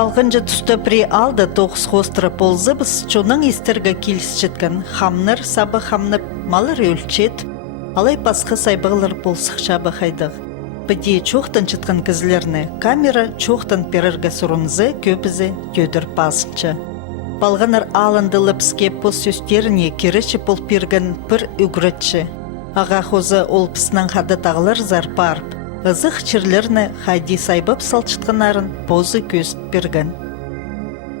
Халғынжы түсті при алды тоғыз қостыры болзы біз чоның истерге келіс жеткен хамныр сабы хамнып малыр өлчет, алай басқы сайбығылыр болсық жабы қайдық. Біде чоқтан чытқан кізлеріне камера чоқтан перірге сұрынзы көпізі көдір басынчы. Балғаныр алындылы бізге пос сөстеріне керіші бол перген бір үгірітші. Аға қозы ол піснің қады тағылыр зарпарп. Ызық черлеріне хайди сайбып салчытқанарын позы көз берген.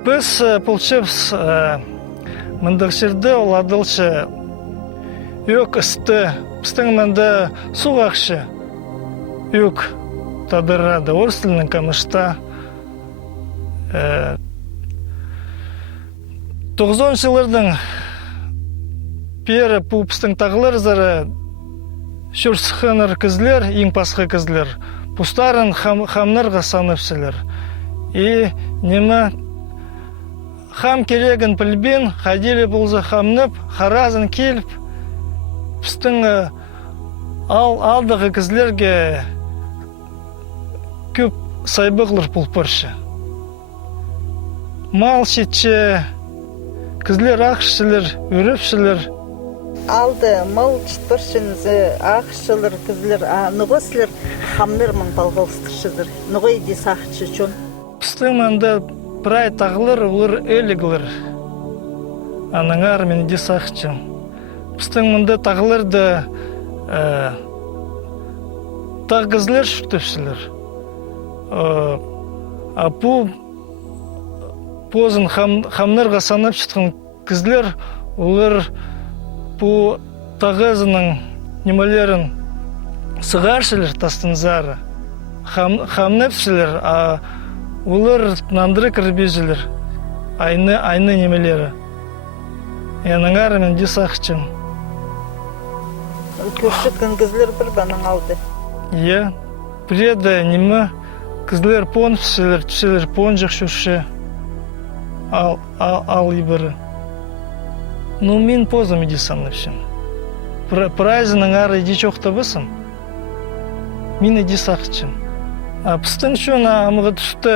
Біз пұлшыбыз мұндықшырды оладылшы өк істі, біздің мұнды суғақшы өк тадырады орыстылының камышта. 90 жылырдың пері пұпыстың тағылыр зары Шүрсіхінір кізлер, ең пасқы кізлер, пұстарын хамнырға саныпсылыр. И немі хам керегін пілбен, қаделі бұлзы хамнып, харазын келіп, пістің алдағы кізлерге көп сайбығылыр пұлпыршы. Мал шетші, кізлер ақшылыр, үріпшілер. Алды мал чытпыршынызы ақшылыр кізлер, нұғысылыр хамныр мұң балғалыстыршыдыр. Нұғы еді сақчы чон. Пістің мәнді прай тағылыр, ұлыр әлігілір. Аныңар мен еді сақчы. Пістің мәнді тағылырды тағызлер шүртіпшілер. Апу позын хамнырға санып шытқан кізлер, ұлыр bu tağızının nimelerin sığarşılır tastınzarı. Hamnepsiler, ular nandırı kırbiziler. Aynı nimeleri. Yanıngar men disakçım. Köşütken kızlar bir banın aldı. Ya, preda nime kızlar ponpsiler, tüseler poncak şuşu. Al iberi. Ну, мен позам иди со мной всем. Прайзының ары иди чоқта бысым. Мен иди сақчым. Пыстың шуын амығы түсті,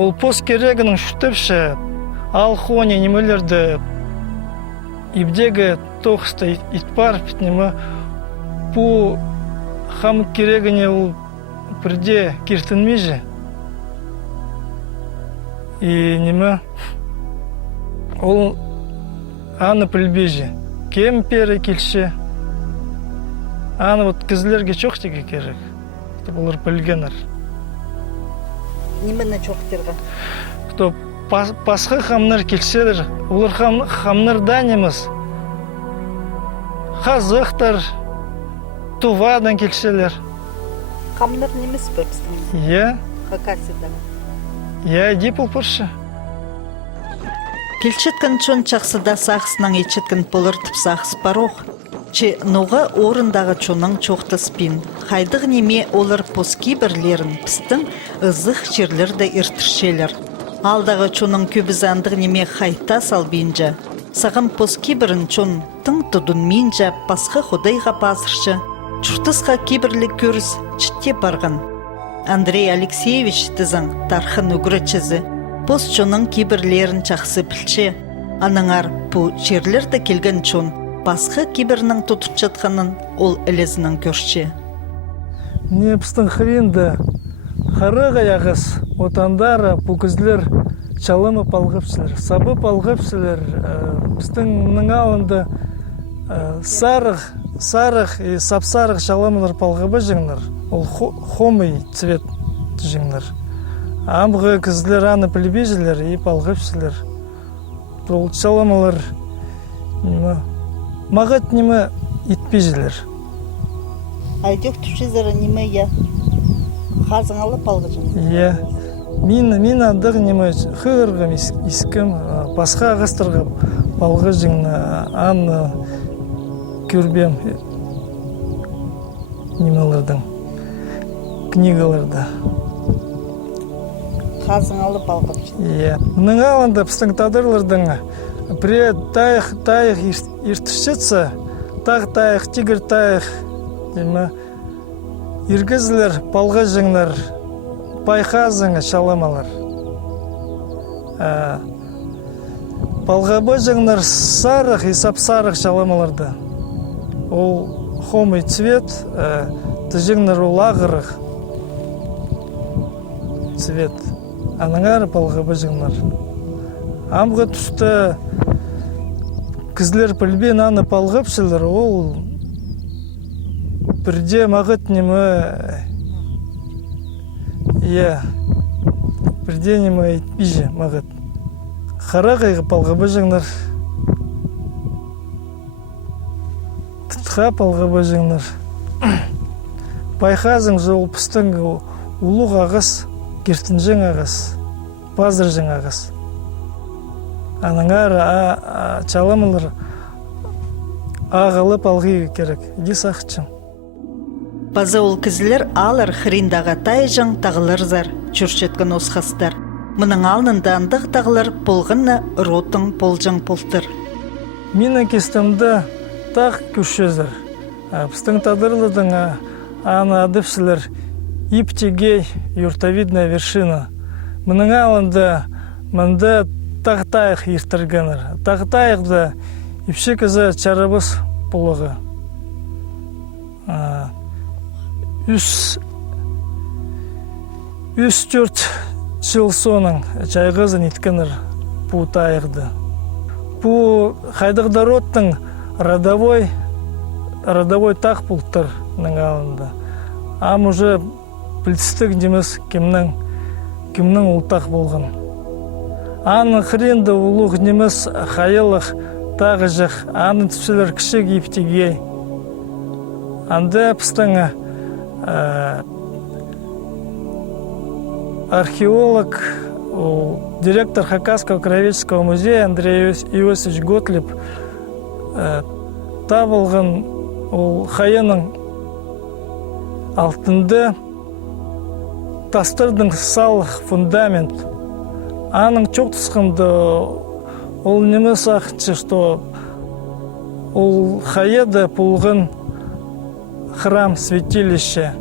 ол поз керегінің шүттіпші, ал хоне немелерді ибдегі тоқысты итпар бітнемі, бұ хамық керегіне ол бірде кертінмейжі. И неме, ол аны пілбежі, кем пері келші. Аны вот кізлерге чоқ теге керек. Олар пілгенер. Немені чоқ терге? Пасқы хамнар келшедір. Олар хамнарда неміз. Қазықтар, тувадан келшелер. Хамнар неміз бөпсің? Е. Қақасыда? Е, депіл пұршы. Келчеткін чон чақсыда сақсынан ечеткін болыр тіпсақс бароқ. Че ноға орындағы чонның чоқты спин. Хайдық неме олар поски бірлерін пістің ызық жерлерді иртіршелер. Алдағы чонның көбізандық неме хайта салбейінжа. Сағым поски бірін чон тың тұдын менжа басқы құдайға басыршы. Чұртысқа кебірлі көріс чітте барған. Андрей Алексеевич тізің тархын үгірічізі. Поз чонның киберлерін чақсы білче. Аныңар бұ жерлерді келген чон басқы киберінің тұтып жатқанын ол әлезінің көрші. Не пістің хренді қарыға яғыз отандары бұ күзлер чалымы палғыпсілер, сабы палғыпсілер. Пістің мұның алынды сарық и сапсарық чалымылар палғыбы жеңлер. Ол хомый цвет жеңлер. Амғы кізлер аны пілбежілер и палғыпсілер. Бұл чаламалар мағыт немі итпежілер. Айдек түшізері неме я қазыңалы палғыжын? Е, мен андығы немі қығырғым искім, басқа ағыстырғым палғыжын аны көрбем немелердің, книгаларда. Қазыңалы палғыжын? Е, мұның алында пістің тадырлардың пре тайық ертішетсі, тайық, тигір тайық, Иргізлер, палғыжыңлар, пайқазыңы шаламалар. Палғабы жыңнар сарық и сап-сарық шаламаларды. Ол хомый цвет, тыжыңнар ол ағырық цвет. Аныңар палғабы жыңнар. Амғы түсті кізлер пілбен аны палғапшылар, ол бірде мағыт немі бірде немі етпейже мағыт. Қарақ айғы палғабы жыңнар. Тұтқа палғабы жыңнар. Байқазың жол пыстың ұлық ағыз, кертін жың ағыз, базыр жың ағыз. Аныңар чаламылыр ағылып алғы керек. Ге сақчым. Базы ол кізілер алыр хриндаға тайжың тағылырзар, чүршеткен осқастар. Мұның алнында андық тағылыр болғынны ротың полжың полтыр. Мені кестімді тақ күшезір. Пыстың тадырлыдың аны адыпсылыр иптегей юртовидная вершина. Мұның алында мұнда тақтайық ертіргенір. Тақтайықда ипші кізі чарабыз бұлығы. Үс төрт жыл соның жайғызын еткенір бұ тайықты. Бұ қайдығдароттың родовой тақ бұлттыр алында. Ам уже білістік демес кімнің ұлтақ болған. Аны хренді ұлық немес қайылық тағы жық, аны түпсілер кішік ептегей. Анда пыстыңы археолог, директор Хакасского краеведческого музея Андрей Иосифович Готлиб табылған қайының алтынды тастырдың салық фундамент. Аның чоқ тұсқымды ол немес ақытшы, что ол қайыды пұлғын храм, святилище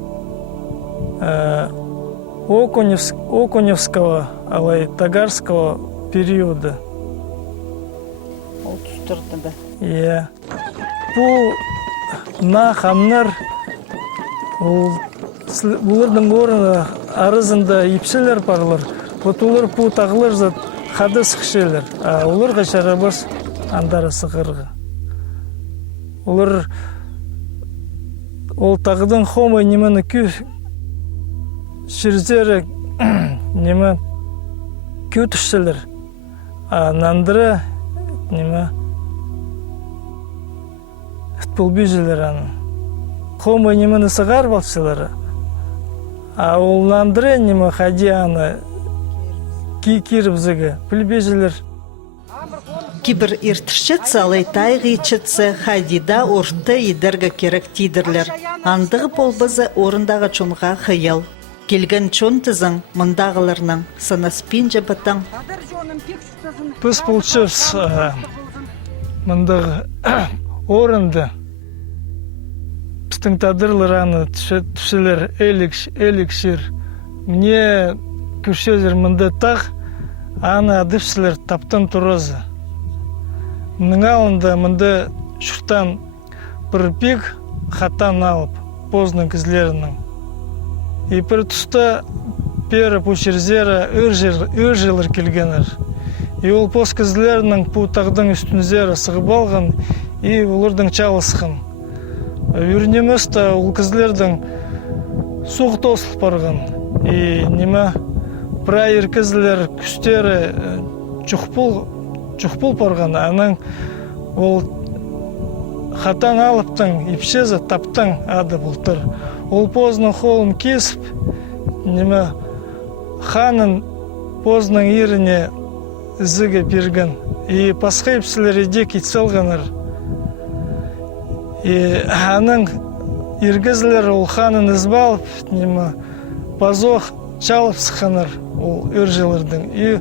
Окуневского, алай Тагарского периода. Ол түстірді бі. Бұл нақамнар, бұлырдың орыны арызында епшілер барлар. Бұтылыр бұ тағылыр зат қады сықшелер. Олар қашарабыз андары сықырғы. Олар ол тағыдың хомы немені күй шерзері немі күй түшселер. Нандыры немі әтпілбейжілер аны. Хомы немені сығар бақшылары. Ол нандыры немі хади аны кирбзігі білбейжілер. Кибір ертішчетсі алай тайғы ечетсі хадида орты едергі керек тидірлер. Андығы болбызы орындағы чонға қиял. Келген чон тізің мұндағыларының санаспин жабытың. Біз бұлчыз мұндағы орынды біздің тадырлараны түшелер эликшир. Мне күшезер мұнда тақ аны адыпсілер таптан тұрызы. Мұның алында мұнда шұрттан бір пек хаттан алып, поздың кізлерінің. И бір тұста пері пұшерзері үржелер келгенер. И ол поз кізлерінің пұтағдың үстінзері сығып алған, и олардың чалысқын. Үрнеместі ол кізлердің суғы тосылып барған. И неме прайыр кізлер күштері чұқпыл барған. Аның ол хатан алыптың, ипшезі таптың ады бұлтыр. Ол позның қолын кесіп, неме ханын позның еріне ізіге берген. И пасқа ипсілер еде кетселгенер. И аның ергізлер ол ханын ізбалып, неме базоқ чалып сықаныр ол үржелердің. И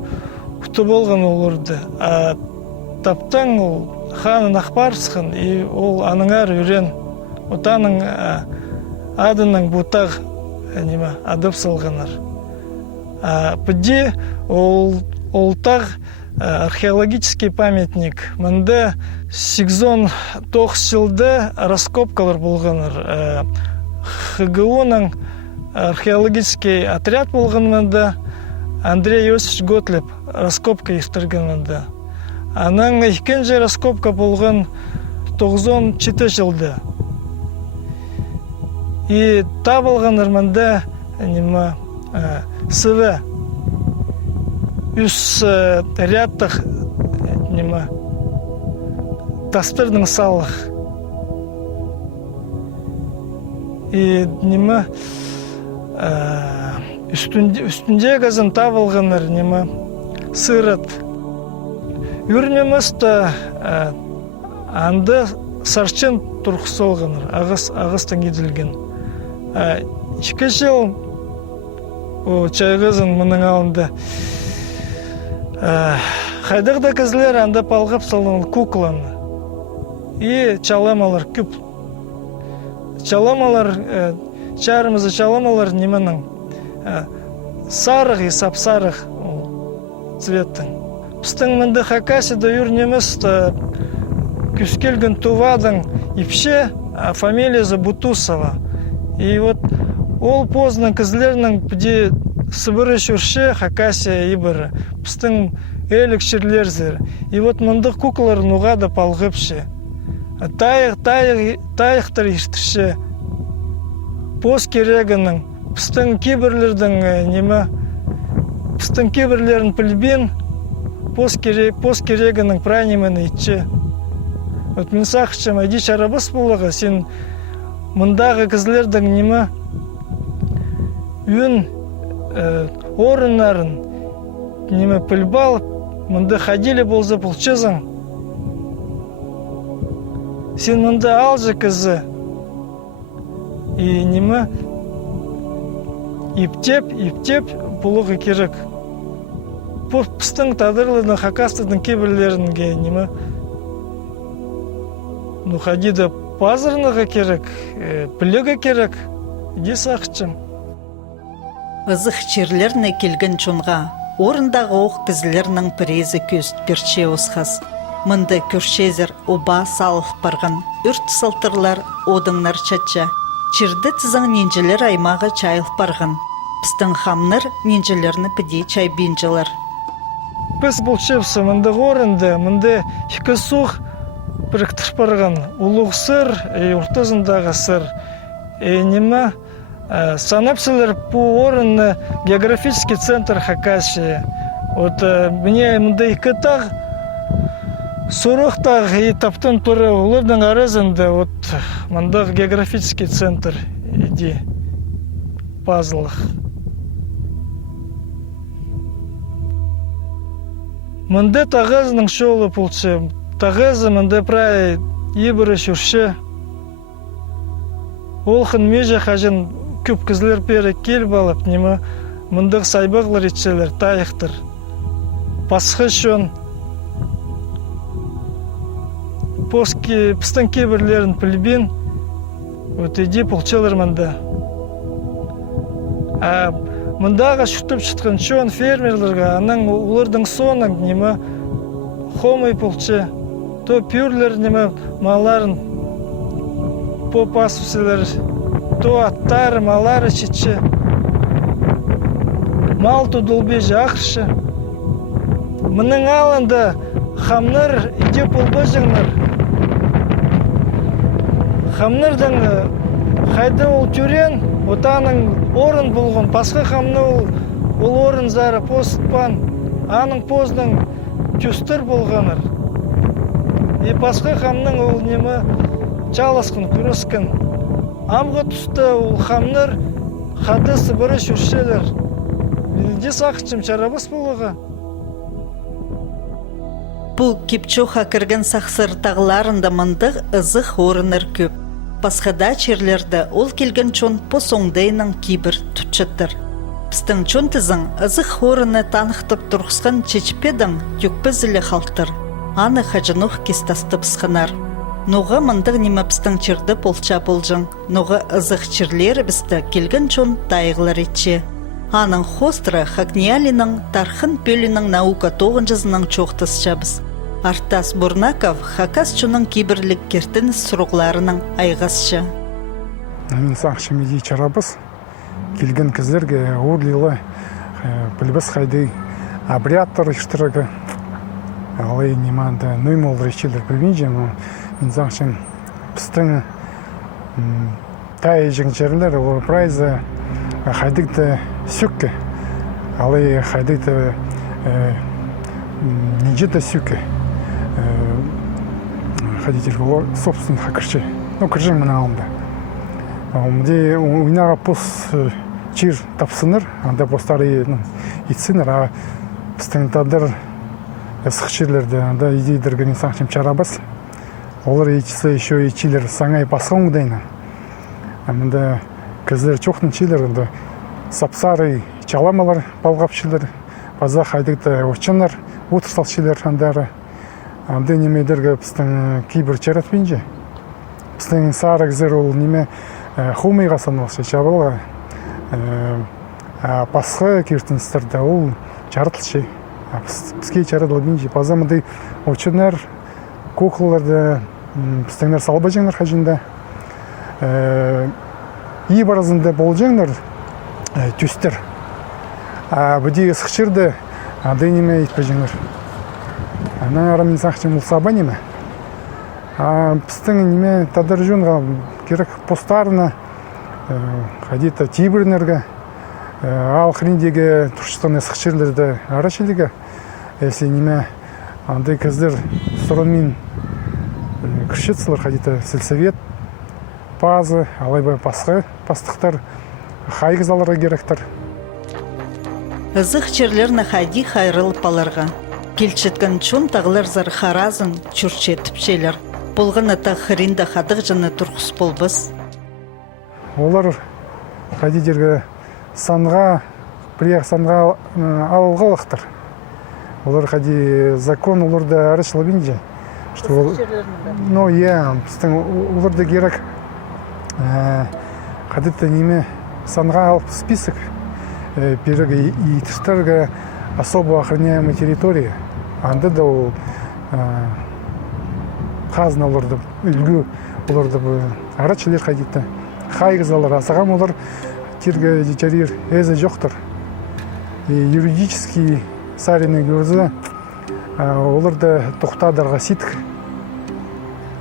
күті болған ол үрді. Таптың ол ханын ақпар сықын, и ол аныңар үрен. Отаның адының бұтақ адып салғаныр. Бұдде ол олтақ археологический памятник. Мында 89 жылда раскопкалар болғаныр. ХГО-ның археологический отряд болған мында. Андрей Иосифович Готлеб раскопка естірген мында. Аның екінші раскопка болған 94 жылда. И табылғаныр мында сывы үс рядтық таспырдың салық. И үстінде газын табылғаныр сырыт. Үрнемісті анды сарчын тұрқысы олғаныр, ағыстан еділген. 2 жыл чайғызын мұның алынды. Қайдықда кізлер анда палғып салын кукланы. И чаламалар күп. Чаламалар, чарымызы чаламалар неменің сарық и сапсарық цветтің. Пістің мінді Хакасида үрнеміз күскелген тувадың ипше, фамилиясы Бутусова. И вот ол поздың кізлерінің бүде Сыбыры шүрше Хакасия ибірі. Пістің элікшірлерзір. И вот мұндық куклар нуғада палғыпшы. Тайықтар ештірші. Поз керегінің. Пістің кебірлердің пістің кебірлерін пілбен. Поз керегінің прайнемені етші. Вот мен сақшым, әді шарабыс болыға, сен мұндағы кізлердің үн орынларын пілбал, мұнда ходили болзы пұлчызың. Сен мұнда алжы кізі. И иптеп бұлығы керек. Пістің тадырлыдың хакастыдың кебірлерінге ходида пазырныға керек, пілігі керек. Де сақчым. Ызық черлеріне келген чонға, орындағы оқ кізілерінің презі көст перче осқас. Мұнды көршезір оба салып барған, үрт сылтырлар одыңнар чатча. Черді тізің ненжелер аймағы чайлып барған. Пістің хамныр ненжелеріні піде чай бенжелер. Біз бұлшепсі мұнды орынды, мұнды екі суқ біріктір барған. Улуғ сыр, ұртызындағы сыр. Санапсылар по орынны географический центр Хакасии. Вот мне мұнда екі тақ, сұрықтақ и таптың тұры олардың арызында мұнда географический центр иди пазлық. Мұнда тағызының шолы пұлчы. Тағызы мұнда прай ебірі шүрші. Олқын меже қажын көп кізлер пері кел балып, мұндық сайбағлар етшелер, тайықтыр. Пасқы шон. Пістің кебірлерін пілбен, өтеде пұлчылар мұнда. Мұндағы шүтіп шытқан шон фермерлерға, аның олардың соның хомой пұлчы, то пюрлер маларын по пасусылар, то аттары, малары читші. Мал тұдылбежі ақыршы. Мұның алында хамныр иде пұлбы жыңныр. Хамнырдың қайды ол түрен, отаның орын болған. Пасқы хамны ол орын зары постпан, аның поздың түстір болғаныр. И пасқы хамның ол чалысқын, күріскін. Амғы тұсты ол хамныр қады Сыбыры шүршелер. Де сақычым чарабыс болуға. Бұл кепчоха кірген сақсыр тағыларында мұндық ызық орыныр көп. Пасқада черлерді ол келген чон посоңдайның кейбір түтчеттір. Пістің чон тізің ызық орыны танықтып тұрғысқан чечпедің тюкпізілі қалтыр. Аны қажынуқ кестасты пысқынар. Ноға мұндық немі пістің черді полча болжың. Ноға ызық черлері бісті келген чон дайғылар етче. Аның хостра Хакниялиның тархын пөлінің наука 9 жазының чоқтыс жабыз. Артас Бурнаков хакас чуның кибірлік кертін сұруғларының айғасшы. Мен сақшы медей чарабыз. Келген кіздерге ұрлылы білбіз қайды обрядтар іштірігі. Алай неманды нөймол речелер білмейден, мен сақшын пістің тәй жеңчерлер олар прайзы қайдықты сөкке. Алай қайдықты нежеті сөкке. Қайдытер олар собствен хакыршы. Кіржің мұна алымда. Мде уйнаға пос чир тапсыныр, анда постары итсінір, а пістің тадыр сықшерлерді, анда идейдіргі мен саңшым чарабыз. Олар ечісі еще ечилер саңай басқан ұдайна. Мында кізлер чоқтын чилер, сапсары чаламалар балғапшылар, база қайдықты очынар, отырсалшылар андары. Анда немедергі пістің кейбір чаратпейнже. Пістің сары кізер ол неме хумайға саналшы чабылға. Пасқы кертіністерді ол жарытылшы. Піске жарытылы бейнже. Базамыдай очынар, куклаларды пістіңдер салба жеңдер қажында. Ей баразында бол жеңдер түстер. Бұдегі сықшырды ады неме етпе жеңдер. Ана арамын сақшын бұл саба неме. Пістің неме тадар жөнға керек постарына қадита тибірінерге ал қырындегі тұршыстан сықшерлерді арашылыға әсі неме андай кіздер сұранмен күршетсілер қадита сілсовет базы алайбай басқа пастықтар қайғызаларға керектір. Зық черлерні қайди қайрыл паларға. Келчеткен чон тағылар зар харазын чүрчетіп шелер. Болғаны та хринда қадық жыны тұрқыс болбыз. Олар қадидерге санға, прияқ санға алғалықтыр. Олар қади закон оларды арышылы бейнже. Ну, біздің оларды керек қадетті неме санға алып список берегі етіштарға особо охраняемая территория. Анда да ол қазын оларды, үлгі оларды арачылер қайдетті. Қайғызалар, асаған олар терге жарир әзі жоқтыр. Юридический сарыны көрзі оларды тоқтадарға ситік.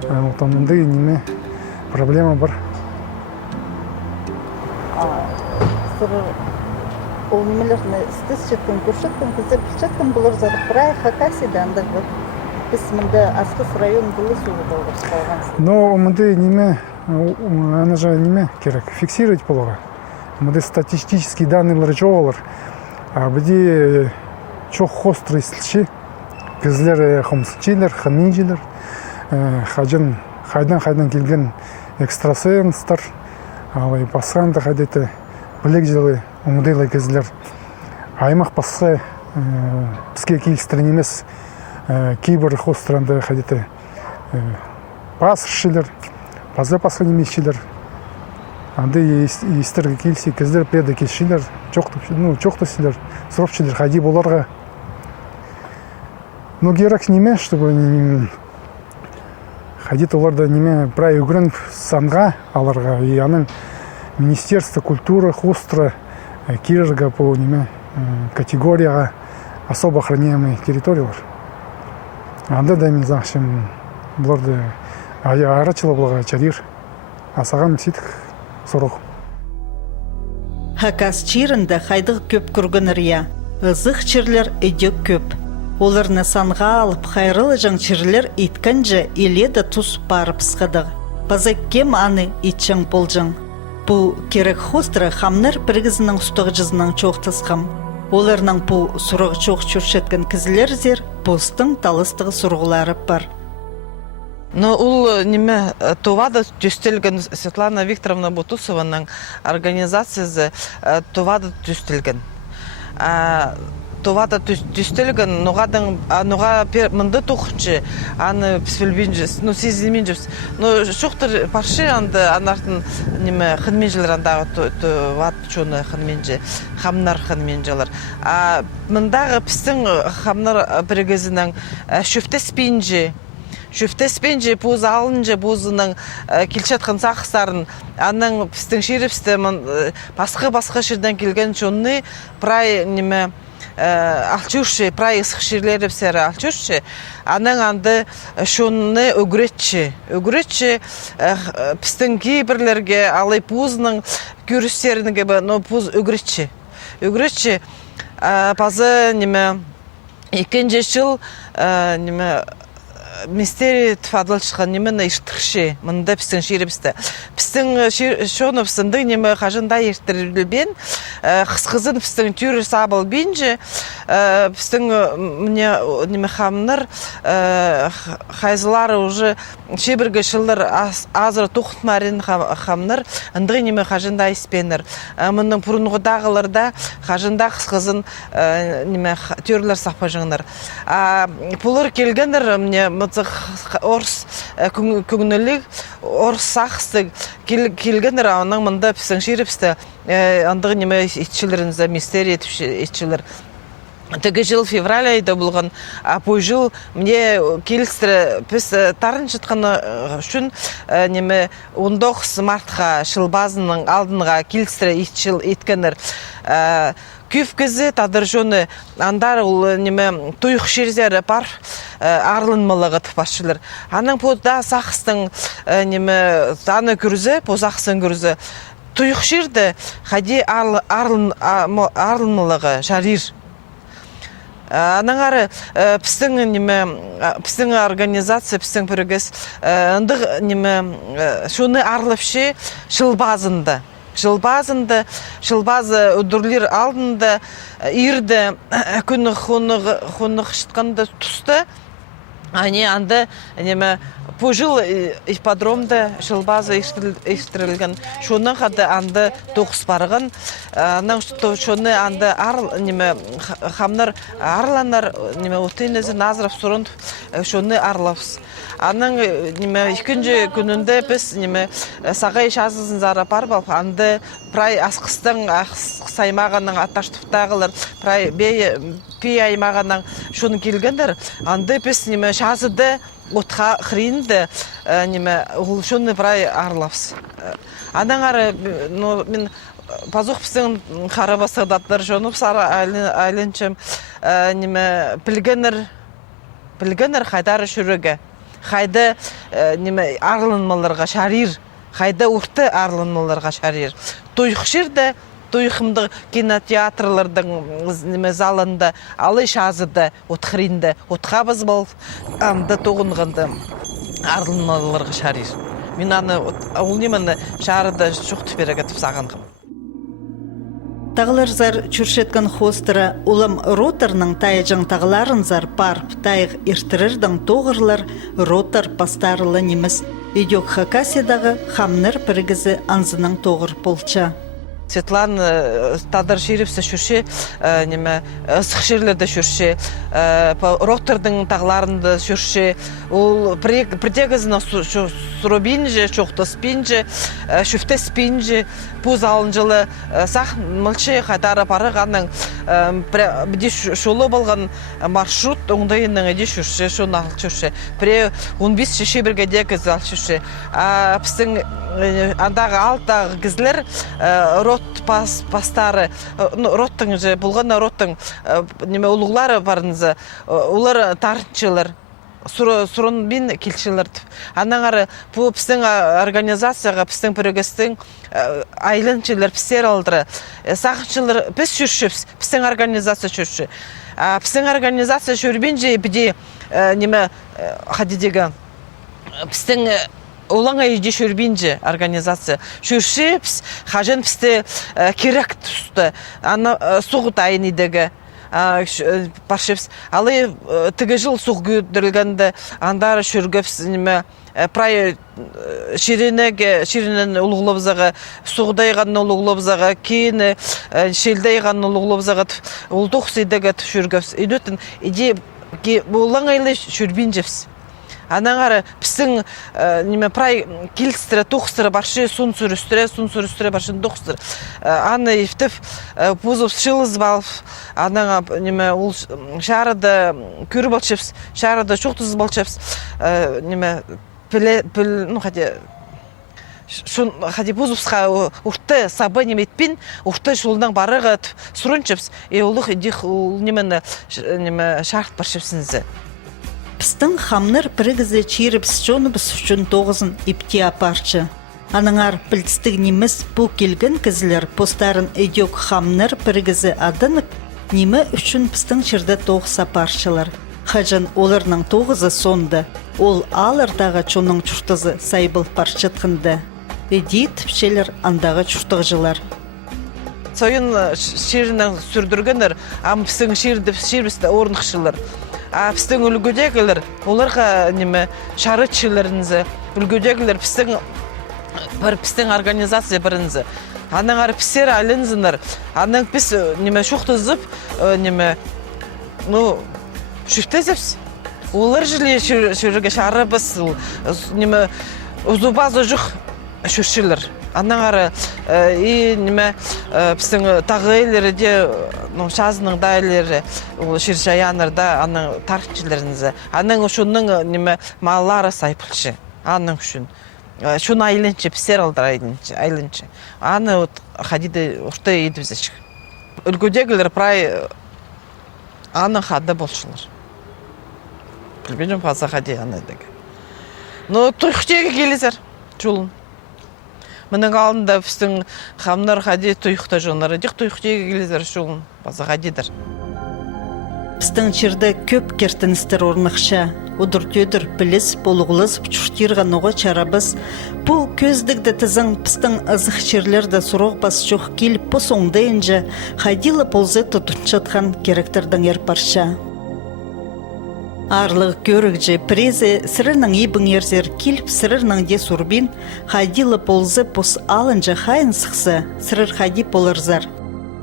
Мұндай неме проблема бар. Ол немелерді істес жеткен, көршеткен, кіздер білшеткен бұлыр зарып бірай хакасиді андығы. Біз мұнда Асқыс район бұлы суы болғыр қалғансыз. Но мұндай неме, ана жа неме керек, фиксировать болуға. Мұндай статистические данные жоғалыр. Бұде чоқ хостры істілші, кізлер қымсычилер, хаминжилер, қайдан келген экстрасенстар, алай басқанды қайдеті білек жылы ұмдайлы кізлер. Аймақ басқа бізге келістірін емес кейбір хостранды қайдеті басыршылер, басқа немесшілер. Анда естерге келсе кіздер преда келшілер, жоқтысылер, сұрапшылер қайди боларға. Но керек неме, чтобы қайдет оларда неме бірай үгірін санға аларға. И аның Министерство культуры хостра кирерга по неме категорияға особо охраняемые территориялар. Анда да мен заңшым бұларды арачылы бұлға чарир, асаған ситік соруқ. Хакас чирында қайдық көп күргінір я. Зық чирлер өдек көп. Оларны санға алып қайрылы жаң чирлер итканжа иледі тұс барып сқадық. Базы кем аны итчің болжың. Бұл керек хостра хамнар біргізінің ұстығы жызының чоқтысқым. Оларның бұл сұрғы чоқ чүршеткен кізілер зер, постың талыстығы сұрғылары бар. Но ул неме товада түстелген Светлана Викторовна Бутусованың организациясы товада түстелген. товада түстелген нугадан нуга мынды тухчы аны псвелбинжес ну сезиминжес ну шухтыр парши анды анартын неме хынменжелер андагы ват чоны хынменже хамнар хынменжелер а мындагы пистин хамнар пригезинен шүфтес пинжи Шүфтес пенже пуз алынже бузының келчатқан сақыстарын анның пістің шеріпсті басқа шерден келген жонны прай неме алчуши прай ысық шерлері псері алчуши анның анды шонны өгретші пістің кейбірлерге алай пузының көрістерінге но пуз өгретші пазы неме екінші жыл неме мистерия тфадылчыхан немена иштирши мында пистин ширипсте пистин шону пистинди неме хажында иштирилбен кызын пистин тюр сабыл бинже пистин мне неме хамнар хайзлары уже шебирге шылдар азыр тухтмарин хамнар ынды неме хажында испенер мындын пурунугудагыларда хажында кызын неме тюрлар сапажыңнар пулар келгендер мне орыс күгінілік, орыс сақсты келгендер ауының мұнда пісің шеріпсті андығы неме етшілерінізді мистерия етшілер. Тегі жыл февраль айда болған, апой жыл мне келістірі піс тарын жытқаны үшін неме 19 мартқа шылбазының алдынға келістірі еткендер. Күф кізі тадыржоны андар ол неме тұйық шерзері бар арлынмылығы тұпашылыр. Аның пода сақыстың неме таны күрізі, позақсын күрізі тұйық шерді қади арлынмылығы жарир. Анаңары пістің организация, пістің бірігіз ындық неме шоны арлыпшы шылбазында. Шылбазы өдірлер алдында ирді күні құнық шытқанды тұсты. Они анды неме пожил ипподромда шылбазы иштирилген шуны хады анды тоқс барган аның шуны анды неме хамнар арланар неме утынызы Назаров сурын шуны арлавс аның неме икинчи күнүндө биз неме сагай шазысын зара бар бал анды прай асқыстың саймаганның аташтыптагылар прай пи аймаганның шуны келгендер анды биз неме шазыды отқа хринді неме улшуны прай арлавс. Анаңары мен пазух пістің қарабасығдаттар жонып сары айлынчым неме пілгенер қайдары шүрігі. Қайды неме арлынмаларға шарир. Қайды ұқты арлынмаларға шарир. Тойық жерді Туйхымды кинотеатрлардың залында алай шазыды, отхринді, отхабыз бол, анда тоғынғанды арлыналарға шарир. Мен аны олнемені шарыды шуқты берегетіп сағанғым. Тағылар зар чүршеткен хостыра улам роторның тайжың тағыларын зар парп тайық иртірірдің тоғырлар ротор пастарылы неміз. Идек хакасидағы хамныр піргізі анзының тоғыр полча. Светлана тадар шеріпсі шүрше, неме ысық жерлерді шүрше, роттердің тағларында шүрше, ол притегізіна сұробинже, шоқты спинже, шүфте спинже, пуз алынжылы сақ мүлше қайтары пары ғанның біде шолы болған маршрут оңдайының әде шүрше, шоны ал шүрше. Пре 15 шеше бірге дегіз ал шүрше. Пістің андағы алтағы кізлер пастары роттың же болған роттың неме улуглары барынызы олар тарынчылар сурын бин келчилер анаңары бу пистин организацияга пистин прогрестин айлынчылар пистер алдыры сакчылар биз жүршүбүз пистин организация жүршү пистин организация жүрбенже биде неме хадидеге пистин Олаңа ежде шөрбинже организация. Шөршепс, хажен пісті керек тұсты. Аны суғыт айынидегі. паршевс. Алы тігі жыл суқ күйдірілгенде андары шүргіпс неме прай ширинен улуглабзага сугдайган улуглабзага кейин шелдайган улуглабзага улдук сейдеге түшүргөс идөтүн иди булаңайлы шүрбинжевс анаңары пистин неме прай килстре тухстре баршы сун сүрүстре баршы тухстре аны ифтев пузов шылыз балф анаңа неме ул шарыда көрү болчевс шарыда чоктуз болчевс неме ну хотя шун хотя пузовска урты сабы неметпин урты шулдан барыгыт сурунчевс улух идих неме шарт баршевсинзе Пістің хамныр бірігізі чиріпс жоныбыз үшін тоғызын ипти апарчы. Аныңар білдістік неміз бұл келген кізілер постарын идек хамныр бірігізі адынып, немі үшін пістің чырды тоғыз апарчылар. Хажын оларның тоғызы сонды, ол алырдағы чоның чүртізі сайбыл парчытқынды. Эди тіпшелер андағы чүртіғжылар. Сойын ширінен сүрдіргенер, ам пістің ширбісті орнықшылар. Пістің үлгідегілер, оларға неме шарытшыларынызы, үлгідегілер пістің организация бірінізі. Аныңар пістер әлінзінер, аның піс неме шуқтызып, неме, ну, шүфтезепс. Олар жылы шүріге шарыбыз, неме, ұзубазы жұқ шүршілер. Анаңары неме пістің тағылері де шазының дайлері шыршаянырда аның тарқчыларынызы. Аның үшінің неме маллары сайпылшы. Аның үшін. Шуны айлынчы, пістер алдар айлынчы. Аны қадиді ұшты едімізі шық. Үлгідегілер прай аның қады болшылар. Білбейдім паза қади аны деге. Но тұйықтегі келезер жолын. Менің алдында пістің қамнар қади тұйықта жонлары, дек тұйықтегі келезер шоғын база қадидір. Пістің черді көп кертіністер орнықша, ұдыр-төдір біліс, болуғылыз, пүчіштірған оға чарабыз. Бұл көздігді тізің пістің ызық черлерді сұрақ бас жоқ келіп посоңдайынжа, қадилы ползы тұтыншатқан керектердің ерпарша. Арлығы көрігжі презе сірірнің ебің ерзер келіп сірірнің де сұрбин, қадилы ползы пос алынжа қайын сықсы, сірір қади полырзар.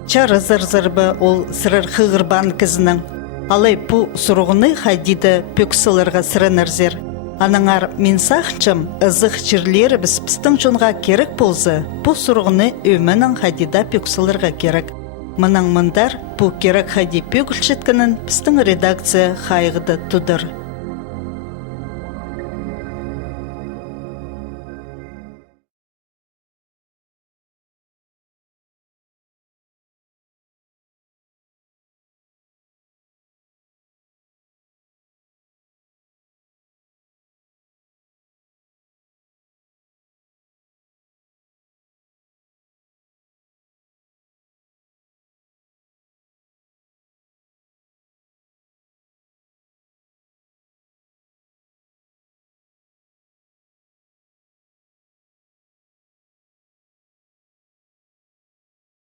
Чары зыр-зырбы ол сірір қығырбан кізінің. Алай бұ сұрғыны қадиді пөксілерға сірінірзер. Анаңар мен сақчым, ызық черлері біз пістің жонға керек ползы, бұ сұрғыны өмінің қадида пөксілерға керек. Мұның мұндар бұл керек қади пөгілшеткінің пістің редакция қайғыды тұдыр.